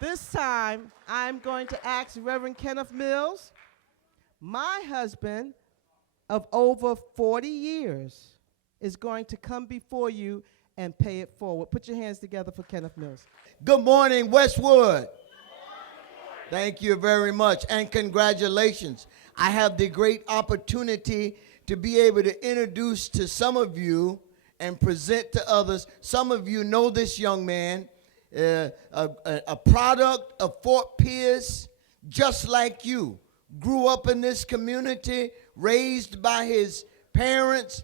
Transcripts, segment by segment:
This time, I'm going to ask Reverend Kenneth Mills, my husband of over 40 years, is going to come before you and pay it forward. Put your hands together for Kenneth Mills. Good morning, Westwood. Thank you very much, and congratulations. I have the great opportunity to be able to introduce to some of you and present to others. Some of you know this young man, a product of Fort Pierce, just like you. Grew up in this community, raised by his parents.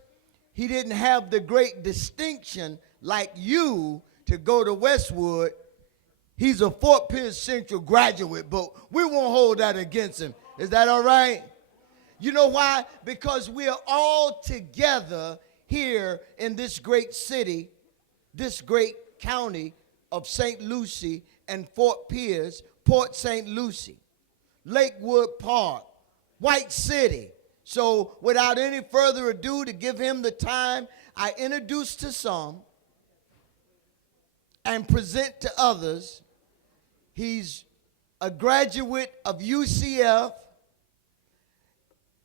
He didn't have the great distinction like you to go to Westwood. He's a Fort Pierce Central graduate, but we won't hold that against him. Is that all right? You know why? Because we are all together here in this great city, this great county of St. Lucie and Fort Pierce, Port St. Lucie, Lakewood Park, White City. So without any further ado, to give him the time, I introduce to some and present to others. He's a graduate of UCF,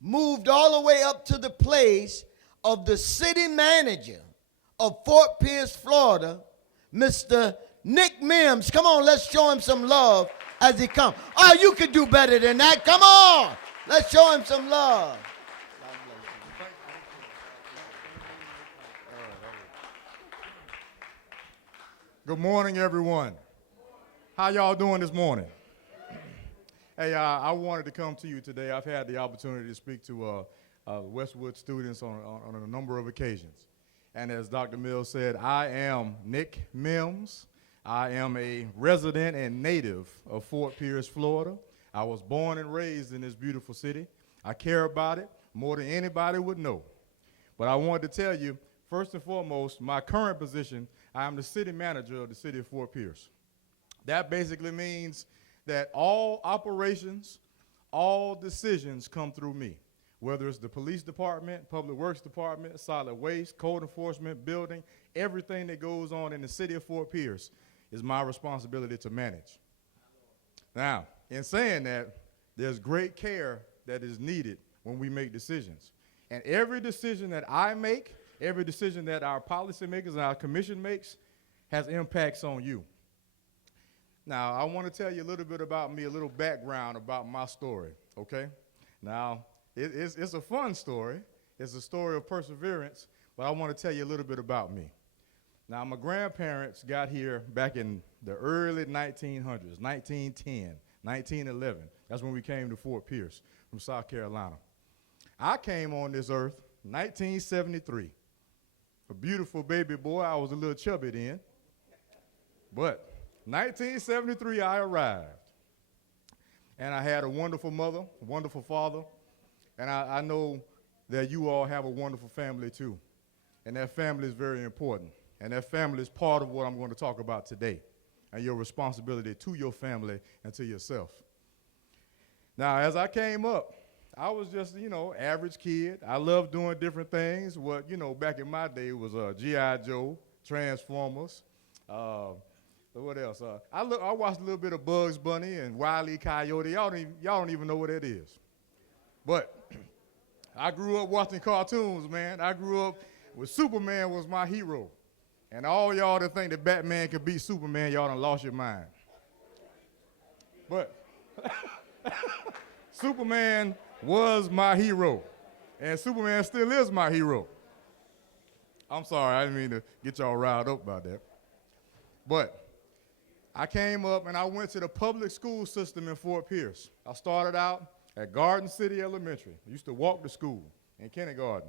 moved all the way up to the place of the city manager of Fort Pierce, Florida, Mr. Nick Mimms. Come on, let's show him some love as he comes. Oh, you could do better than that. Come on. Let's show him some love. Good morning, everyone. How y'all doing this morning? Hey, I wanted to come to you today. I've had the opportunity to speak to Westwood students on a number of occasions. And as Dr. Mills said, I am Nick Mimms. I am a resident and native of Fort Pierce, Florida. I was born and raised in this beautiful city. I care about it more than anybody would know. But I wanted to tell you, first and foremost, my current position, I am the city manager of the city of Fort Pierce. That basically means that all operations, all decisions come through me, whether it's the police department, public works department, solid waste, code enforcement, building, everything that goes on in the city of Fort Pierce is my responsibility to manage. Now, in saying that, there's great care that is needed when we make decisions. And every decision that I make, every decision that our policymakers and our commission makes has impacts on you. Now, I want to tell you a little bit about me, a little background about my story, okay? Now, it's a fun story. It's a story of perseverance, but I want to tell you a little bit about me. Now, my grandparents got here back in the early 1900s, 1910, 1911. That's when we came to Fort Pierce from South Carolina. I came on this earth 1973. A beautiful baby boy. I was a little chubby then. But 1973, I arrived. And I had a wonderful mother, a wonderful father. And I know that you all have a wonderful family too. And that family is very important. And that family is part of what I'm going to talk about today, and your responsibility to your family and to yourself. Now, as I came up, I was just, average kid. I loved doing different things. What, back in my day was G.I. Joe, Transformers. What else? I watched a little bit of Bugs Bunny and Wile E. Coyote. Y'all don't even know what that is. But I grew up watching cartoons, man. I grew up with Superman was my hero. And all y'all that think that Batman could beat Superman, y'all done lost your mind. But Superman was my hero. And Superman still is my hero. I'm sorry, I didn't mean to get y'all riled up about that. But I came up and I went to the public school system in Fort Pierce. I started out at Garden City Elementary. I used to walk to school in kindergarten.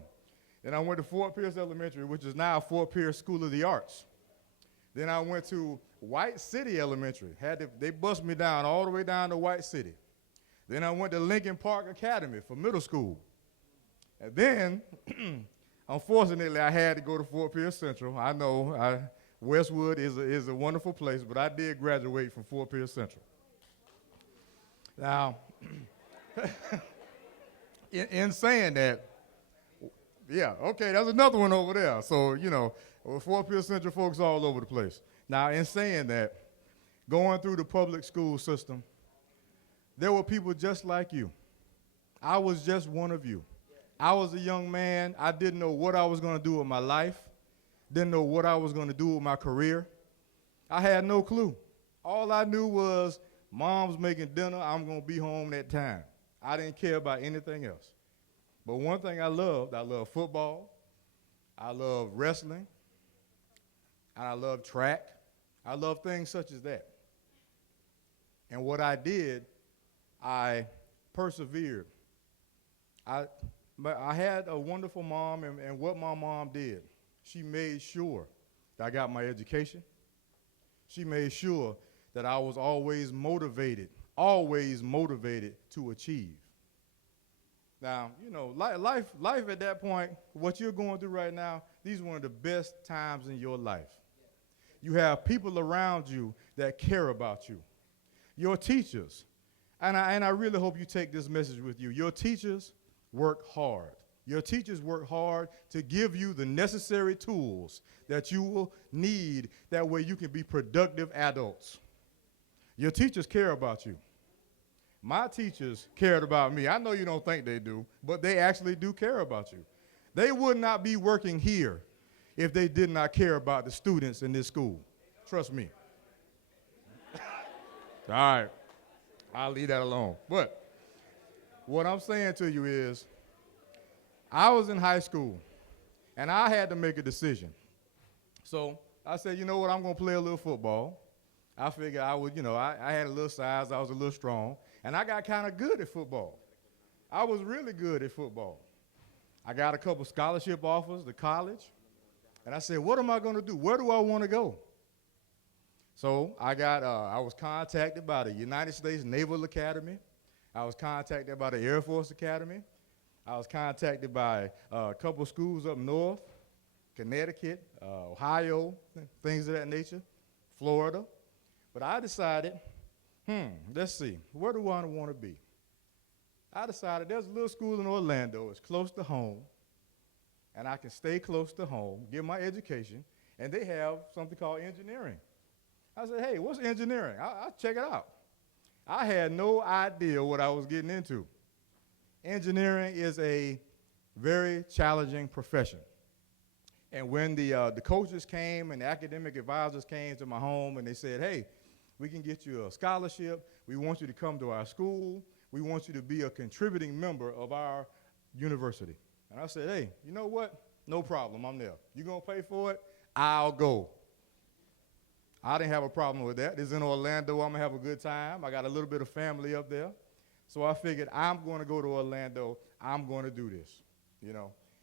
Then I went to Fort Pierce Elementary, which is now Fort Pierce School of the Arts. Then I went to White City Elementary. They bused me down all the way down to White City. Then I went to Lincoln Park Academy for middle school. And then, unfortunately, I had to go to Fort Pierce Central. I know Westwood is a wonderful place, but I did graduate from Fort Pierce Central. Now, in saying that, yeah, okay, there's another one over there. So, Fort Pierce Central folks all over the place. Now, in saying that, going through the public school system, there were people just like you. I was just one of you. I was a young man. I didn't know what I was going to do with my life, didn't know what I was going to do with my career. I had no clue. All I knew was mom's making dinner, I'm going to be home that time. I didn't care about anything else. But one thing I loved football, I loved wrestling, and I loved track. I loved things such as that. And what I did, I persevered. I had a wonderful mom, and what my mom did, she made sure that I got my education. She made sure that I was always motivated to achieve. Now, you know, life at that point, what you're going through right now, these are one of the best times in your life. You have people around you that care about you. Your teachers, and I really hope you take this message with you. Your teachers work hard. Your teachers work hard to give you the necessary tools that you will need. That way you can be productive adults. Your teachers care about you. My teachers cared about me. I know you don't think they do, but they actually do care about you. They would not be working here if they did not care about the students in this school. Trust me. All right, I'll leave that alone. But what I'm saying to you is, I was in high school, and I had to make a decision. So I said, you know what, I'm going to play a little football. I figured I would, I had a little size, I was a little strong, and I got kind of good at football. I was really good at football. I got a couple scholarship offers to college, and I said, what am I going to do? Where do I want to go? So I was contacted by the United States Naval Academy. I was contacted by the Air Force Academy. I was contacted by a couple schools up north, Connecticut, Ohio, things of that nature, Florida. But I decided, let's see, where do I want to be? I decided there's a little school in Orlando. It's close to home, and I can stay close to home, get my education, and they have something called engineering. I said, hey, what's engineering? I'll check it out. I had no idea what I was getting into. Engineering is a very challenging profession. And when the coaches came and the academic advisors came to my home and they said, hey, we can get you a scholarship. We want you to come to our school. We want you to be a contributing member of our university. And I said, hey, you know what? No problem, I'm there. You gonna pay for it? I'll go. I didn't have a problem with that. It's in Orlando, I'm gonna have a good time. I got a little bit of family up there. So I figured I'm gonna go to Orlando, I'm gonna do this,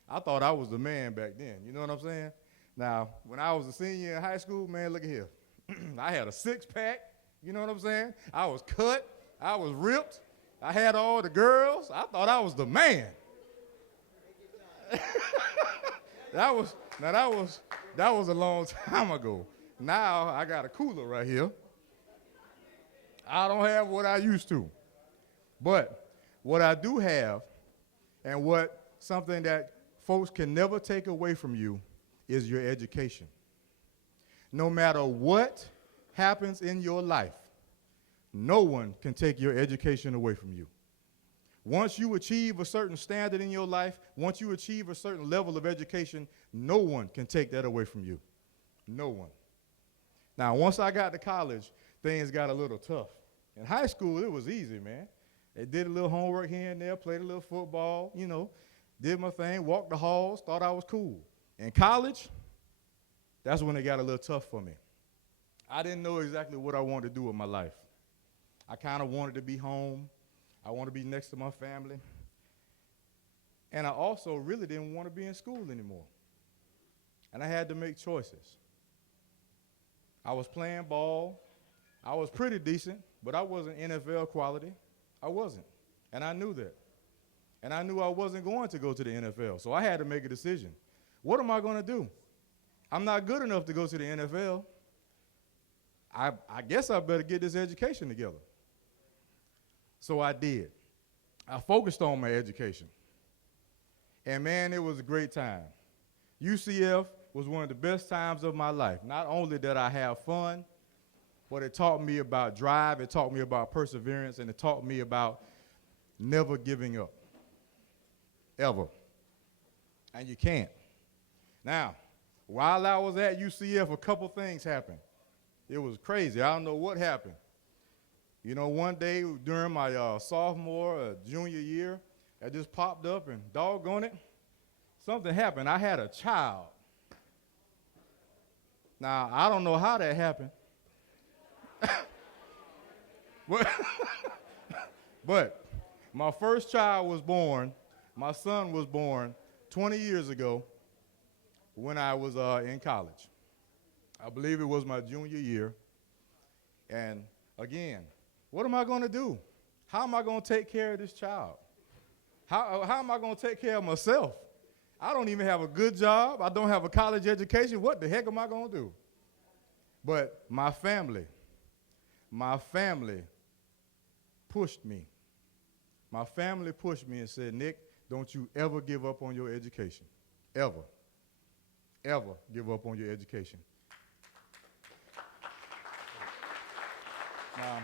I thought I was the man back then, you know what I'm saying? Now, when I was a senior in high school, man, look at here. I had a six-pack, you know what I'm saying? I was cut, I was ripped, I had all the girls. I thought I was the man. That was a long time ago. Now I got a cooler right here. I don't have what I used to. But what I do have, and something that folks can never take away from you, is your education. No matter what happens in your life, no one can take your education away from you. Once you achieve a certain standard in your life, once you achieve a certain level of education, no one can take that away from you. No one. Now, once I got to college, things got a little tough. In high school, it was easy, man. I did a little homework here and there, played a little football, did my thing, walked the halls, thought I was cool. In college, that's when it got a little tough for me. I didn't know exactly what I wanted to do with my life. I kind of wanted to be home. I wanted to be next to my family. And I also really didn't want to be in school anymore. And I had to make choices. I was playing ball. I was pretty decent, but I wasn't NFL quality. I wasn't. And I knew that. And I knew I wasn't going to go to the NFL. So I had to make a decision. What am I going to do? I'm not good enough to go to the NFL. I guess I better get this education together. So I did. I focused on my education. And man, it was a great time. UCF was one of the best times of my life. Not only did I have fun, but it taught me about drive, it taught me about perseverance, and it taught me about never giving up, ever. And you can't. Now, while I was at UCF, a couple things happened. It was crazy. I don't know what happened. You know, one day during my sophomore or junior year, I just popped up and doggone it, something happened. I had a child. Now, I don't know how that happened. But my first child was born, my son was born 20 years ago when I was in college. I believe it was my junior year. And again, what am I going to do? How am I going to take care of this child? How am I going to take care of myself? I don't even have a good job. I don't have a college education. What the heck am I going to do? But my family pushed me. My family pushed me and said, Nick, don't you ever give up on your education. Ever. Ever give up on your education. Now,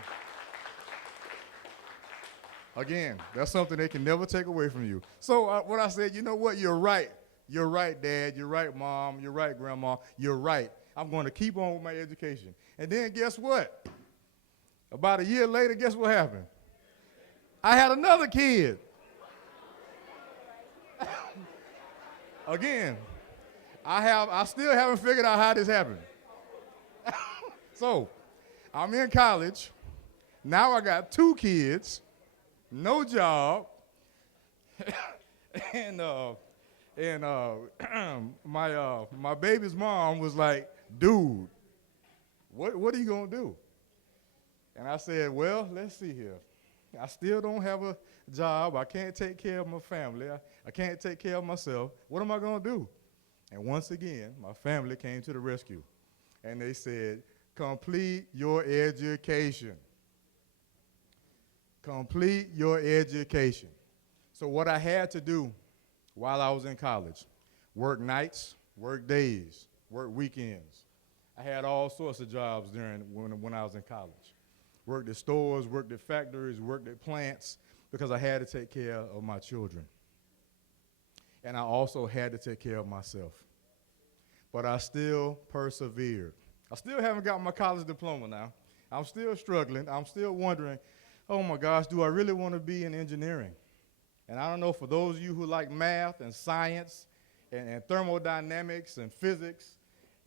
again, that's something they can never take away from you. So when I said, you know what, you're right. You're right, Dad. You're right, Mom. You're right, Grandma. You're right. I'm going to keep on with my education. And then guess what? About a year later, guess what happened? I had another kid. Again, I still haven't figured out how this happened. So, I'm in college. Now I got 2 kids, no job, and my baby's mom was like, dude, what are you gonna do? And I said, well, let's see here. I still don't have a job. I can't take care of my family. I can't take care of myself. What am I gonna do? And once again, my family came to the rescue. And they said, complete your education. Complete your education. So what I had to do while I was in college, work nights, work days, work weekends. I had all sorts of jobs when I was in college. Worked at stores, worked at factories, worked at plants, because I had to take care of my children. And I also had to take care of myself. But I still persevered. I still haven't got my college diploma now. I'm still struggling. I'm still wondering, oh my gosh, do I really want to be in engineering? And I don't know, for those of you who like math and science and thermodynamics and physics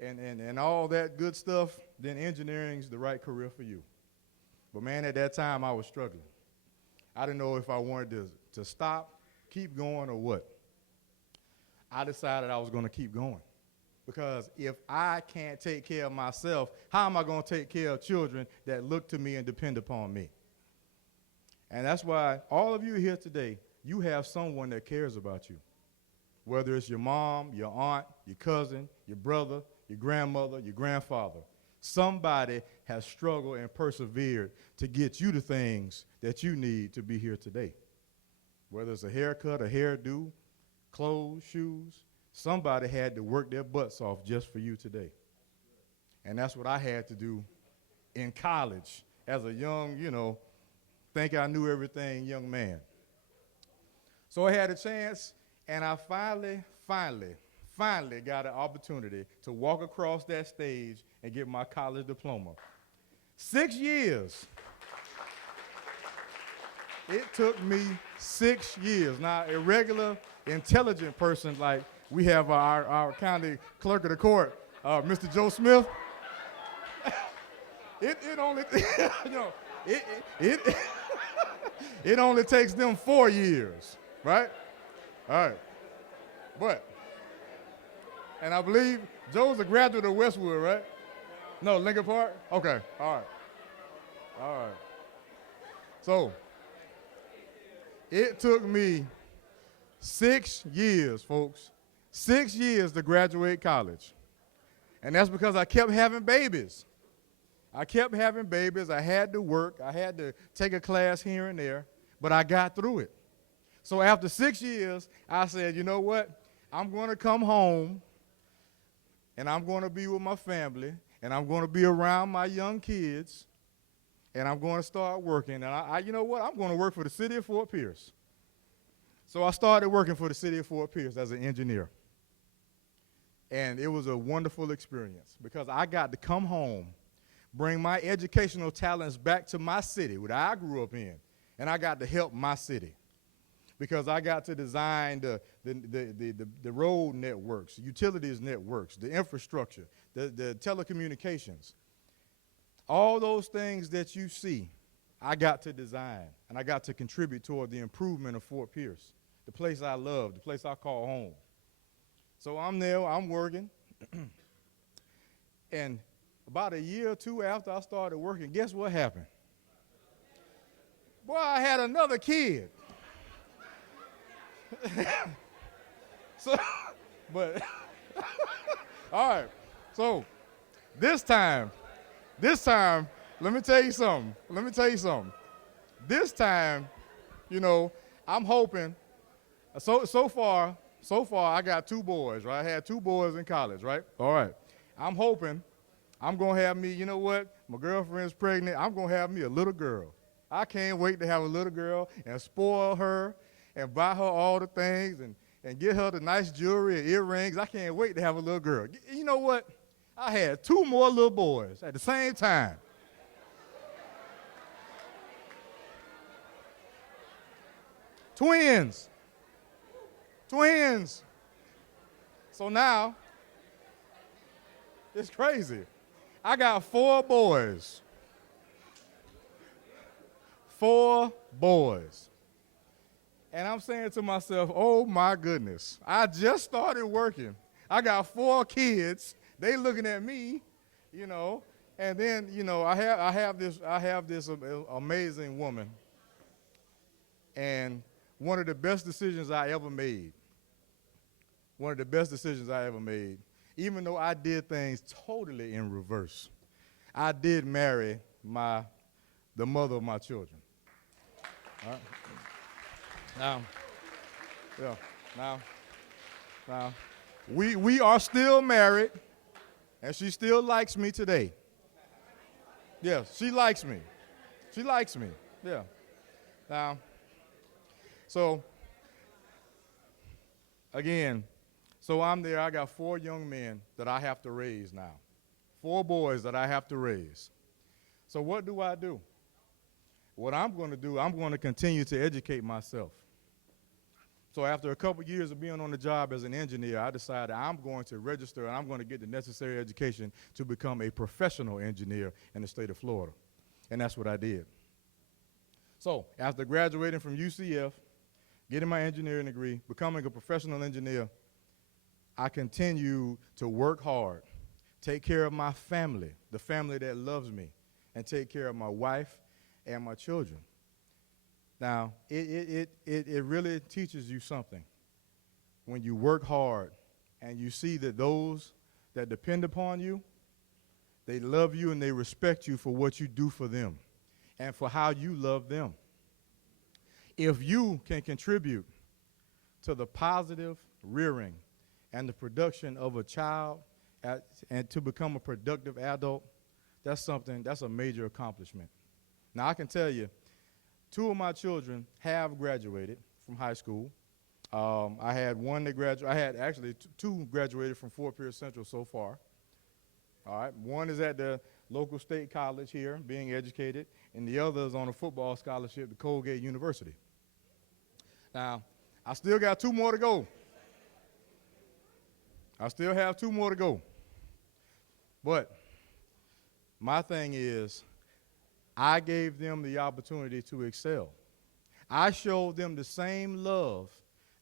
and all that good stuff, then engineering is the right career for you. But man, at that time, I was struggling. I didn't know if I wanted to stop, keep going, or what. I decided I was going to keep going. Because if I can't take care of myself, how am I going to take care of children that look to me and depend upon me? And that's why all of you here today, you have someone that cares about you. Whether it's your mom, your aunt, your cousin, your brother, your grandmother, your grandfather. Somebody has struggled and persevered to get you the things that you need to be here today. Whether it's a haircut, a hairdo, clothes, shoes, somebody had to work their butts off just for you today. And that's what I had to do in college as a young, think I knew everything young man. So I had a chance, and I finally got an opportunity to walk across that stage and get my college diploma. 6 years. It took me 6 years. Now, a regular, intelligent person like we have our county clerk of the court, Mr. Joe Smith. It only, it only takes them 4 years, right? All right. But, and I believe Joe's a graduate of Westwood, right? No, Lincoln Park? Okay, all right. All right. So, it took me 6 years, folks. 6 years to graduate college. And that's because I kept having babies. I kept having babies. I had to work. I had to take a class here and there, but I got through it. So after 6 years, I said, you know what? I'm going to come home, and I'm going to be with my family, and I'm going to be around my young kids, and I'm going to start working. And you know what? I'm going to work for the city of Fort Pierce. So I started working for the city of Fort Pierce as an engineer. And it was a wonderful experience because I got to come home, bring my educational talents back to my city, that I grew up in, and I got to help my city because I got to design the road networks, utilities networks, the infrastructure, the telecommunications. All those things that you see, I got to design, and I got to contribute toward the improvement of Fort Pierce, the place I love, the place I call home. So I'm there, I'm working, and about a year or two after I started working, guess what happened? Boy, I had another kid. So, but, all right, so this time, let me tell you something. This time, you know, I'm hoping, so far, I got 2 boys, right? I had 2 boys in college, right? All right. I'm hoping I'm going to have me, you know what? My girlfriend's pregnant. I'm going to have me a little girl. I can't wait to have a little girl and spoil her and buy her all the things and get her the nice jewelry and earrings. I can't wait to have a little girl. You know what? I had 2 more little boys at the same time. Twins. So now, it's crazy. I got 4 boys. 4 boys. And I'm saying to myself, oh my goodness, I just started working. I got 4 kids. They looking at me, you know, and then, you know, I have this amazing woman. And one of the best decisions I ever made, even though I did things totally in reverse, I did marry the mother of my children. All right. Now, we are still married, and she still likes me today. Yes, she likes me. Yeah. Now, so, again, so I'm there. I got 4 young men that I have to raise now. 4 boys that I have to raise. So what do? What I'm going to do, I'm going to continue to educate myself. So after a couple years of being on the job as an engineer, I decided I'm going to register and I'm going to get the necessary education to become a professional engineer in the state of Florida. And that's what I did. So after graduating from UCF, getting my engineering degree, becoming a professional engineer, I continue to work hard, take care of my family, the family that loves me, and take care of my wife and my children. Now, it really teaches you something when you work hard and you see that those that depend upon you, they love you and they respect you for what you do for them and for how you love them. If you can contribute to the positive rearing and the production of a child and to become a productive adult, that's a major accomplishment. Now, I can tell you, 2 of my children have graduated from high school. I had one that graduated. I had actually 2 graduated from Fort Pierce Central so far. All right, one is at the local state college here being educated, and the other is on a football scholarship at Colgate University. Now, I still got 2 more to go. I still have 2 more to go. But my thing is, I gave them the opportunity to excel. I showed them the same love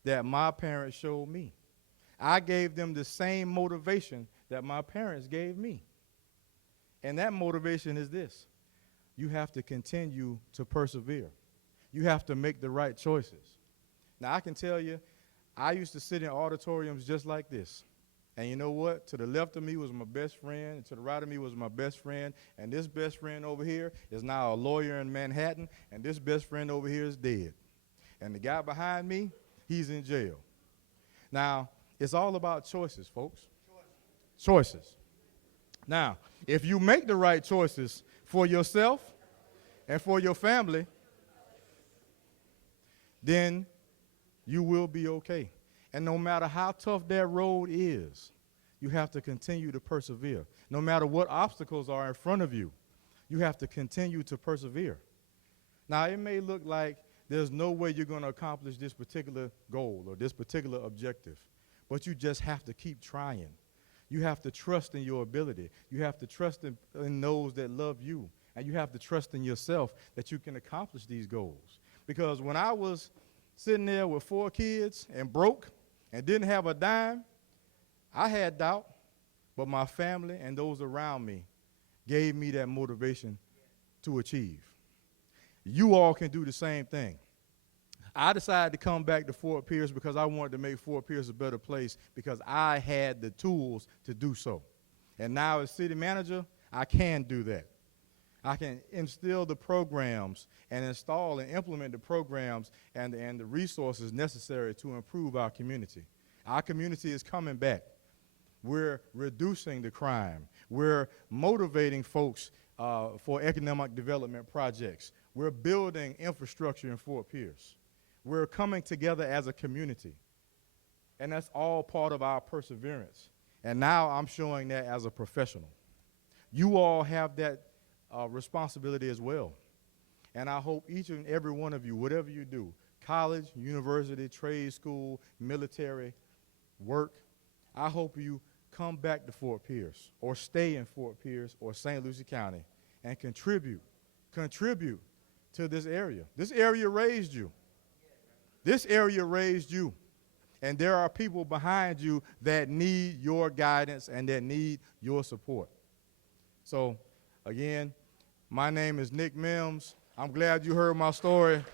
that my parents showed me. I gave them the same motivation that my parents gave me. And that motivation is this: you have to continue to persevere. You have to make the right choices. Now, I can tell you, I used to sit in auditoriums just like this. And you know what? To the left of me was my best friend, and to the right of me was my best friend, and this best friend over here is now a lawyer in Manhattan, and this best friend over here is dead. And the guy behind me, he's in jail. Now, it's all about choices, folks. Choices. Now, if you make the right choices for yourself and for your family, then you will be okay. And no matter how tough that road is, you have to continue to persevere. No matter what obstacles are in front of you, you have to continue to persevere. Now, it may look like there's no way you're going to accomplish this particular goal or this particular objective, but you just have to keep trying. You have to trust in your ability. You have to trust in those that love you, and you have to trust in yourself that you can accomplish these goals. Because when I was sitting there with 4 kids and broke and didn't have a dime, I had doubt, but my family and those around me gave me that motivation to achieve. You all can do the same thing. I decided to come back to Fort Pierce because I wanted to make Fort Pierce a better place because I had the tools to do so. And now as city manager, I can do that. I can instill the programs and install and implement the programs and the resources necessary to improve our community. Our community is coming back. We're reducing the crime. We're motivating folks for economic development projects. We're building infrastructure in Fort Pierce. We're coming together as a community. And that's all part of our perseverance. And now I'm showing that as a professional. You all have that responsibility as well. And I hope each and every one of you, whatever you do, college, university, trade school, military, work, I hope you come back to Fort Pierce or stay in Fort Pierce or St. Lucie County and contribute to this area. This area raised you. This area raised you. And there are people behind you that need your guidance and that need your support. So, again, my name is Nick Mimms. I'm glad you heard my story.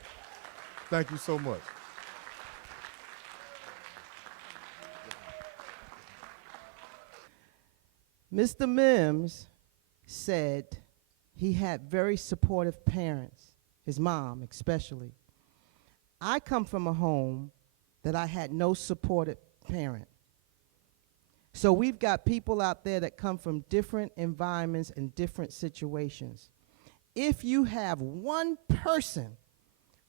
Thank you so much. Mr. Mimms said he had very supportive parents, his mom especially. I come from a home that I had no supportive parent. So we've got people out there that come from different environments and different situations. If you have one person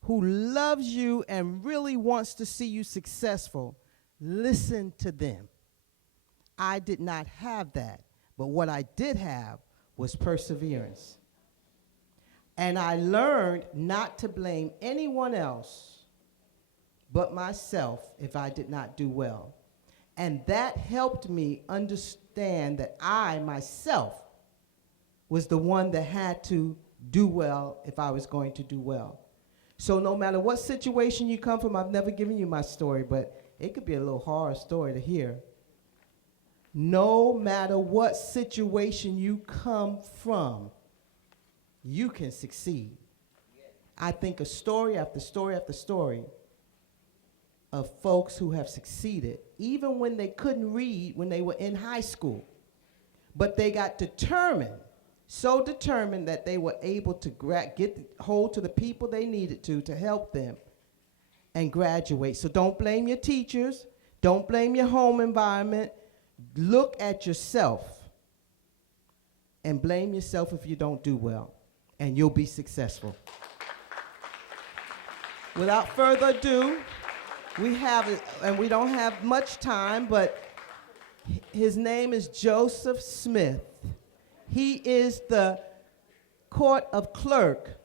who loves you and really wants to see you successful, listen to them. I did not have that, but what I did have was perseverance. And I learned not to blame anyone else but myself if I did not do well. And that helped me understand that I, myself, was the one that had to do well if I was going to do well. So no matter what situation you come from, I've never given you my story, but it could be a little horror story to hear. No matter what situation you come from, you can succeed. I think of story after story after story of folks who have succeeded, even when they couldn't read when they were in high school. But they got determined, so determined that they were able to get hold to the people they needed to help them and graduate. So don't blame your teachers. Don't blame your home environment. Look at yourself and blame yourself if you don't do well, and you'll be successful. Without further ado, we have it, and we don't have much time, but his name is Joseph Smith. He is the court of clerk,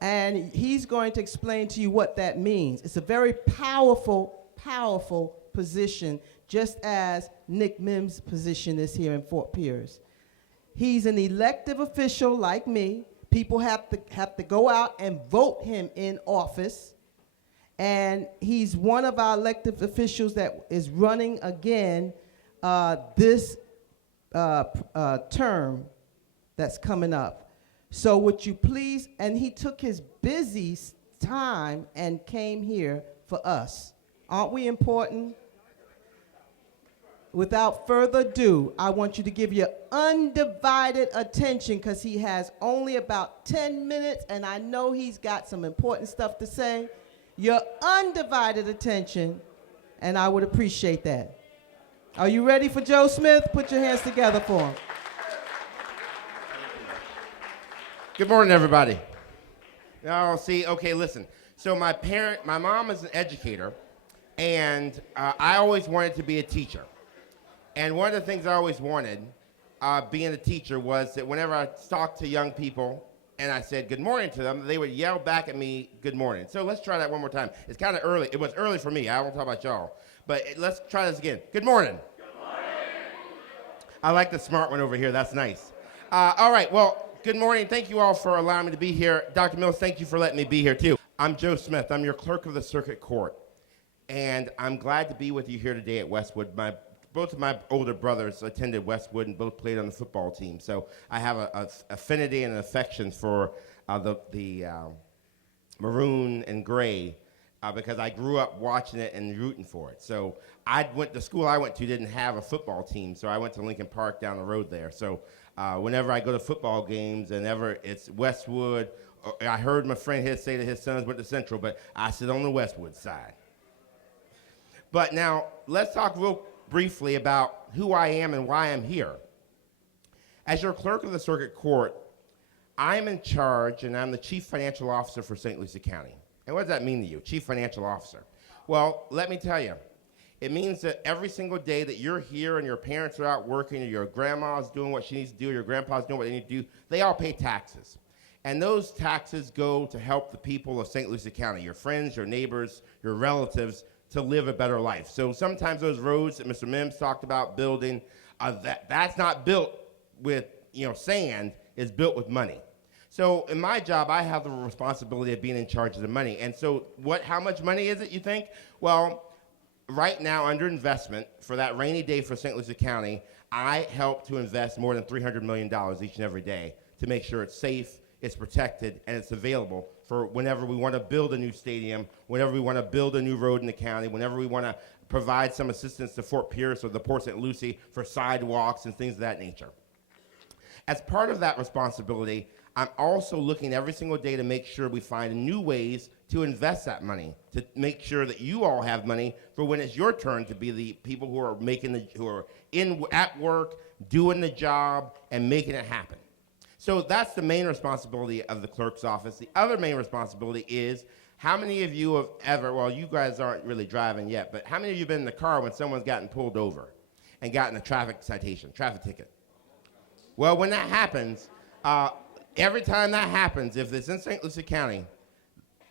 and he's going to explain to you what that means. It's a very powerful, powerful position, just as Nick Mimms' position is here in Fort Pierce. He's an elective official like me. People have to go out and vote him in office. And he's one of our elected officials that is running again this term that's coming up. So would you please, and he took his busy time and came here for us. Aren't we important? Without further ado, I want you to give your undivided attention because he has only about 10 minutes, and I know he's got some important stuff to say. Your undivided attention, and I would appreciate that. Are you ready for Joe Smith? Put your hands together for him. Good morning, everybody. Now, see, okay, listen. So my mom is an educator, and I always wanted to be a teacher. And one of the things I always wanted, being a teacher, was that whenever I talked to young people and I said good morning to them, they would yell back at me, good morning. So let's try that one more time. It's kind of early. It was early for me. I won't talk about y'all. But let's try this again. Good morning. Good morning. I like the smart one over here. That's nice. All right, well, good morning. Thank you all for allowing me to be here. Dr. Mills, thank you for letting me be here, too. I'm Joe Smith. I'm your clerk of the circuit court. And I'm glad to be with you here today at Westwood. Both of my older brothers attended Westwood and both played on the football team. So I have an affinity and an affection for the maroon and gray because I grew up watching it and rooting for it. So the school I went to didn't have a football team, so I went to Lincoln Park down the road there. So whenever I go to football games and ever it's Westwood, I heard my friend here say that his sons went to Central, but I sit on the Westwood side. But now let's talk real briefly about who I am and why I'm here. As your clerk of the circuit court, I'm in charge and I'm the chief financial officer for St. Lucie County. And what does that mean to you, chief financial officer? Well, let me tell you, it means that every single day that you're here and your parents are out working or your grandma's doing what she needs to do or your grandpa's doing what they need to do, they all pay taxes. And those taxes go to help the people of St. Lucie County, your friends, your neighbors, your relatives, to live a better life. So sometimes those roads that Mr. Mimms talked about building, that's not built with sand, it's built with money. So in my job, I have the responsibility of being in charge of the money. And so how much money is it, you think? Well, right now under investment, for that rainy day for St. Lucie County, I help to invest more than $300 million each and every day to make sure it's safe, it's protected, and it's available for whenever we want to build a new stadium, whenever we want to build a new road in the county, whenever we want to provide some assistance to Fort Pierce or the Port St. Lucie for sidewalks and things of that nature. As part of that responsibility, I'm also looking every single day to make sure we find new ways to invest that money, to make sure that you all have money for when it's your turn to be the people who are at work, doing the job, and making it happen. So that's the main responsibility of the clerk's office. The other main responsibility is how many of you have ever, well, you guys aren't really driving yet, but how many of you have been in the car when someone's gotten pulled over and gotten a traffic ticket? Well, when that happens, every time that happens, if it's in St. Lucie County,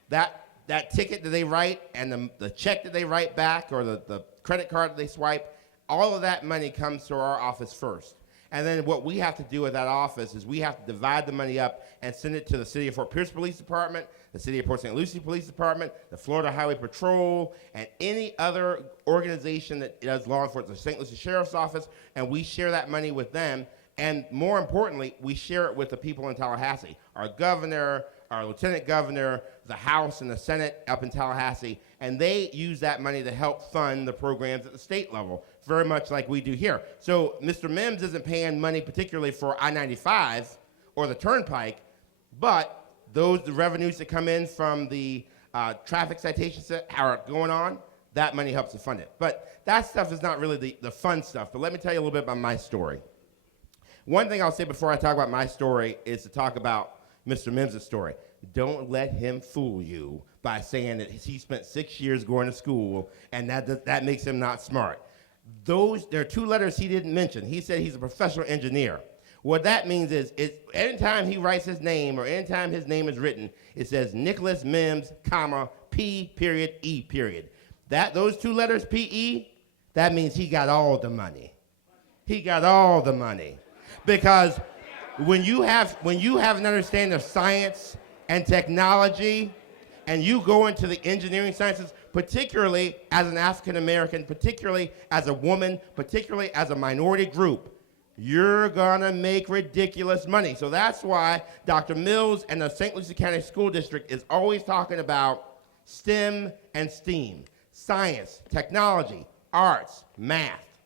that ticket that they write and the check that they write back or the credit card that they swipe, all of that money comes to our office first. And then what we have to do with that office is we have to divide the money up and send it to the City of Fort Pierce Police Department, the City of Port St. Lucie Police Department, the Florida Highway Patrol, and any other organization that does law enforcement, the St. Lucie Sheriff's Office, and we share that money with them. And more importantly, we share it with the people in Tallahassee, our governor, our lieutenant governor, the House and the Senate up in Tallahassee, and they use that money to help fund the programs at the state level, very much like we do here. So Mr. Mimms isn't paying money particularly for I-95 or the Turnpike, but the revenues that come in from the traffic citations that are going on, that money helps to fund it. But that stuff is not really the fun stuff, but let me tell you a little bit about my story. One thing I'll say before I talk about my story is to talk about Mr. Mimms' story. Don't let him fool you by saying that he spent 6 years going to school and that makes him not smart. There are two letters he didn't mention. He said he's a professional engineer. What that means is anytime he writes his name or anytime his name is written, it says Nicholas Mimms, comma, P period, E period. Those two letters, P-E, that means he got all the money. He got all the money. Because when you have an understanding of science and technology, and you go into the engineering sciences, particularly as an African American, particularly as a woman, particularly as a minority group, you're gonna make ridiculous money. So that's why Dr. Mills and the St. Lucie County School District is always talking about STEM and STEAM, science, technology, arts, math,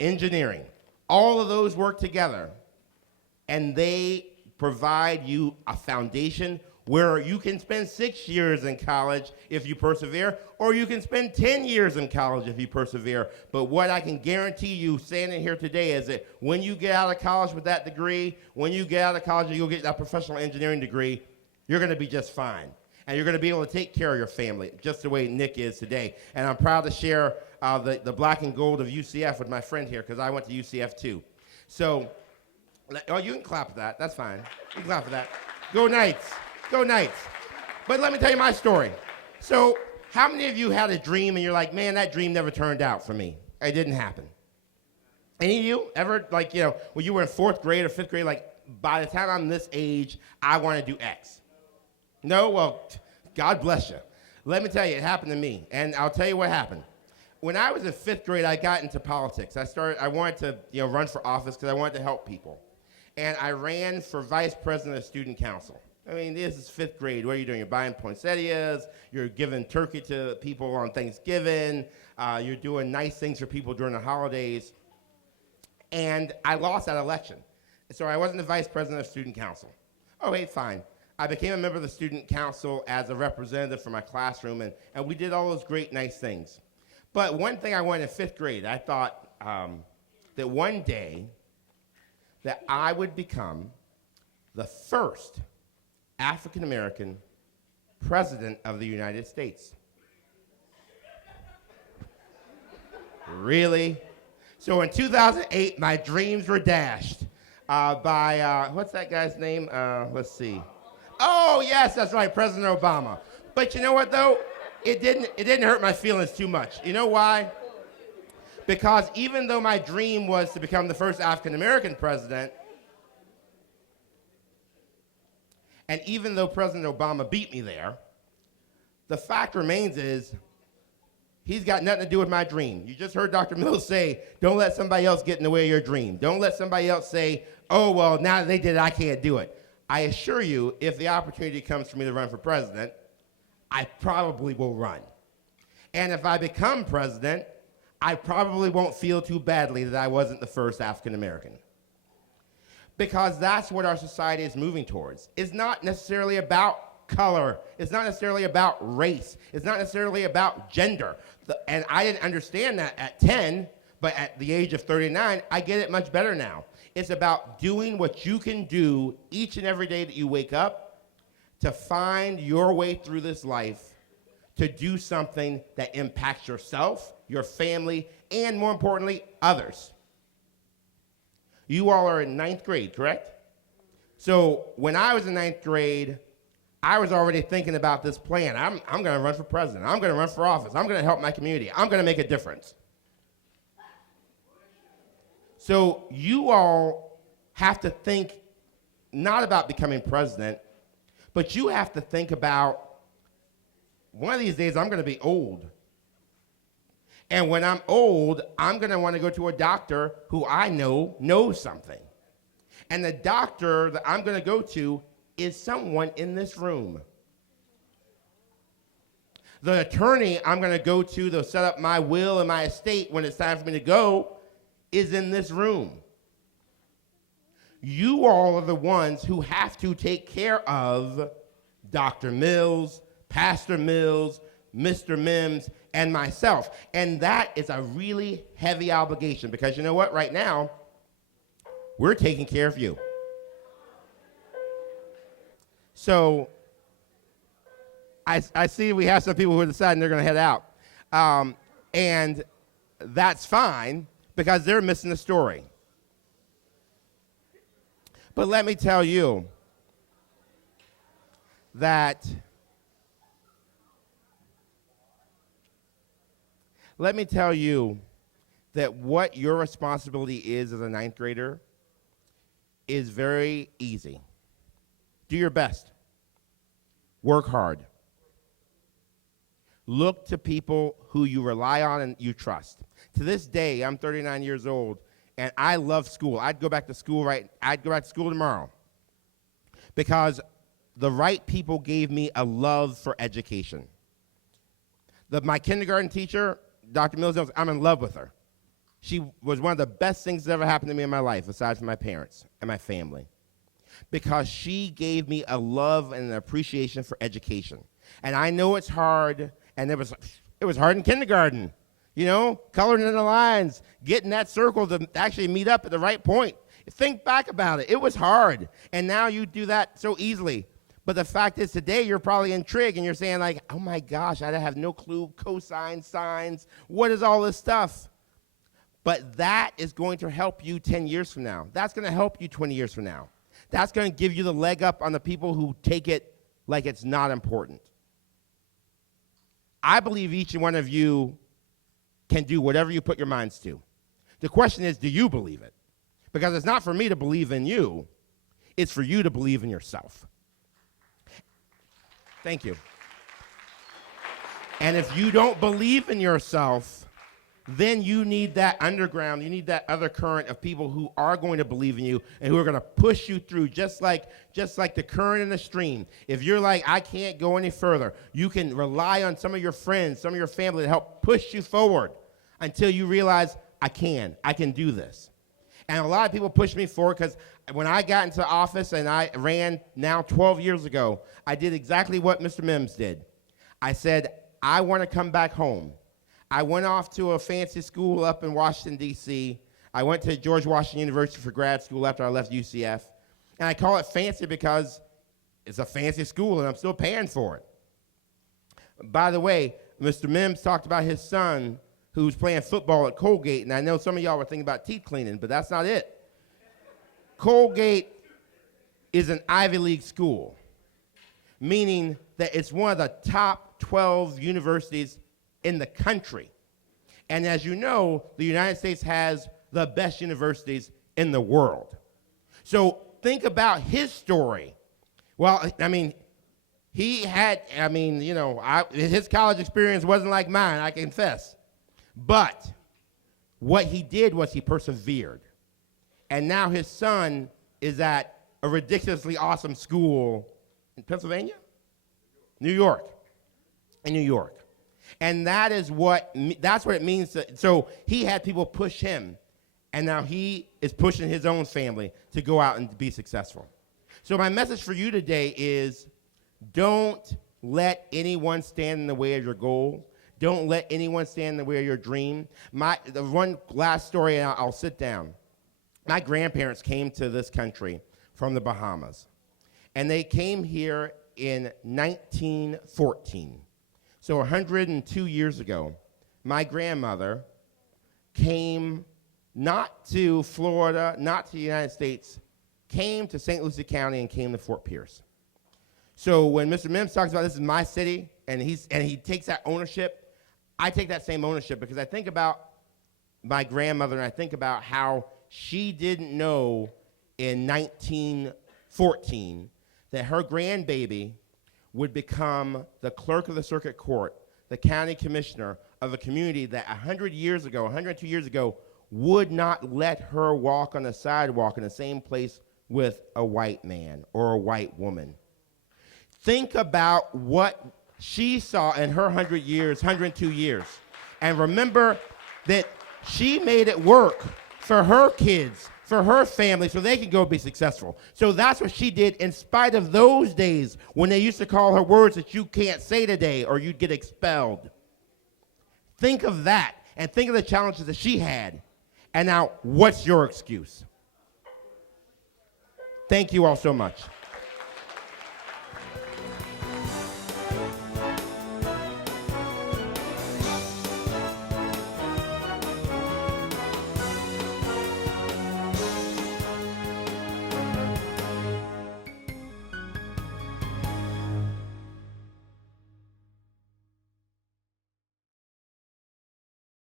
engineering. All of those work together, and they provide you a foundation where you can spend 6 years in college if you persevere, or you can spend 10 years in college if you persevere. But what I can guarantee you standing here today is that when you get out of college with that degree, when you get out of college and you'll get that professional engineering degree, you're going to be just fine. And you're going to be able to take care of your family just the way Nick is today. And I'm proud to share the black and gold of UCF with my friend here, because I went to UCF too. So, oh, you can clap for that. That's fine. You can clap for that. Go Knights. Go Knights. But let me tell you my story. So, how many of you had a dream and you're like, man, that dream never turned out for me? It didn't happen. Any of you ever, like, you know, when you were in 4th grade or 5th grade, like, by the time I'm this age, I want to do X? No? Well, God bless you. Let me tell you, it happened to me. And I'll tell you what happened. When I was in 5th grade, I got into politics. I wanted to, run for office because I wanted to help people. And I ran for vice president of student council. I mean, this is 5th grade. What are you doing? You're buying poinsettias. You're giving turkey to people on Thanksgiving. You're doing nice things for people during the holidays. And I lost that election. So I wasn't the vice president of student council. Oh, wait, fine. I became a member of the student council as a representative for my classroom, and we did all those great, nice things. But one thing I wanted in 5th grade, I thought that one day that I would become the first African-American president of the United States. Really? So in 2008, my dreams were dashed by, what's that guy's name? Let's see. Oh, yes, that's right, President Obama. But you know what, though? It didn't hurt my feelings too much. You know why? Because even though my dream was to become the first African-American president, and even though President Obama beat me there, the fact remains is he's got nothing to do with my dream. You just heard Dr. Mills say, don't let somebody else get in the way of your dream. Don't let somebody else say, oh, well, now that they did it, I can't do it. I assure you, if the opportunity comes for me to run for president, I probably will run. And if I become president, I probably won't feel too badly that I wasn't the first African American. Because that's what our society is moving towards. It's not necessarily about color. It's not necessarily about race. It's not necessarily about gender. And I didn't understand that at 10, but at the age of 39, I get it much better now. It's about doing what you can do each and every day that you wake up to find your way through this life, to do something that impacts yourself, your family, and more importantly, others. You all are in 9th grade, correct? So when I was in 9th grade, I was already thinking about this plan. I'm going to run for president. I'm going to run for office. I'm going to help my community. I'm going to make a difference. So you all have to think not about becoming president, but you have to think about, one of these days I'm going to be old. And when I'm old, I'm going to want to go to a doctor who I know knows something. And the doctor that I'm going to go to is someone in this room. The attorney I'm going to go to to set up my will and my estate when it's time for me to go is in this room. You all are the ones who have to take care of Dr. Mills, Pastor Mills, Mr. Mimms, and myself. And that is a really heavy obligation because you know what? Right now, we're taking care of you. So I see we have some people who are deciding they're going to head out. And that's fine because they're missing the story. But let me tell you that what your responsibility is as a 9th grader is very easy. Do your best. Work hard. Look to people who you rely on and you trust. To this day, I'm 39 years old, and I love school. I'd go back to school tomorrow because the right people gave me a love for education. My kindergarten teacher, Dr. Mills, I'm in love with her. She was one of the best things that ever happened to me in my life, aside from my parents and my family. because she gave me a love and an appreciation for education. And I know it's hard, and it was hard in kindergarten, you know, coloring in the lines, getting that circle to actually meet up at the right point. Think back about it. It was hard, and now you do that so easily. But the fact is, today you're probably in trig, and you're saying like, oh my gosh, I have no clue, cosine, sines, what is all this stuff? But that is going to help you 10 years from now. That's going to help you 20 years from now. That's going to give you the leg up on the people who take it like it's not important. I believe each one of you can do whatever you put your minds to. The question is, do you believe it? Because it's not for me to believe in you. It's for you to believe in yourself. Thank you. And if you don't believe in yourself, then you need that underground, you need that other current of people who are going to believe in you and who are going to push you through, just like the current in the stream. If you're like, I can't go any further, you can rely on some of your friends, some of your family to help push you forward until you realize, I can do this. And a lot of people push me forward because when I got into office and I ran now 12 years ago, I did exactly what Mr. Mimms did. I said, I want to come back home. I went off to a fancy school up in Washington, D.C. I went to George Washington University for grad school after I left UCF. And I call it fancy because it's a fancy school and I'm still paying for it. By the way, Mr. Mimms talked about his son who's playing football at Colgate, and I know some of y'all were thinking about teeth cleaning, but that's not it. Colgate is an Ivy League school, meaning that it's one of the top 12 universities in the country. And as you know, the United States has the best universities in the world. So think about his story. Well, I mean, he had, his college experience wasn't like mine, I confess. But what he did was he persevered. And now his son is at a ridiculously awesome school in Pennsylvania? New York. In New York. And that's what it means. So he had people push him, and now he is pushing his own family to go out and be successful. So my message for you today is, don't let anyone stand in the way of your goal. Don't let anyone stand in the way of your dream. The one last story, and I'll sit down. My grandparents came to this country from the Bahamas, and they came here in 1914. So 102 years ago, my grandmother came not to Florida, not to the United States, came to St. Lucie County and came to Fort Pierce. So when Mr. Mimms talks about this is my city, and he takes that ownership, I take that same ownership because I think about my grandmother and I think about how she didn't know in 1914 that her grandbaby would become the clerk of the circuit court, the county commissioner of a community that 102 years ago, would not let her walk on the sidewalk in the same place with a white man or a white woman. Think about what she saw in her 102 years. And remember that she made it work for her kids, for her family, so they could go be successful. So that's what she did in spite of those days when they used to call her words that you can't say today or you'd get expelled. Think of that and think of the challenges that she had. And now, what's your excuse? Thank you all so much.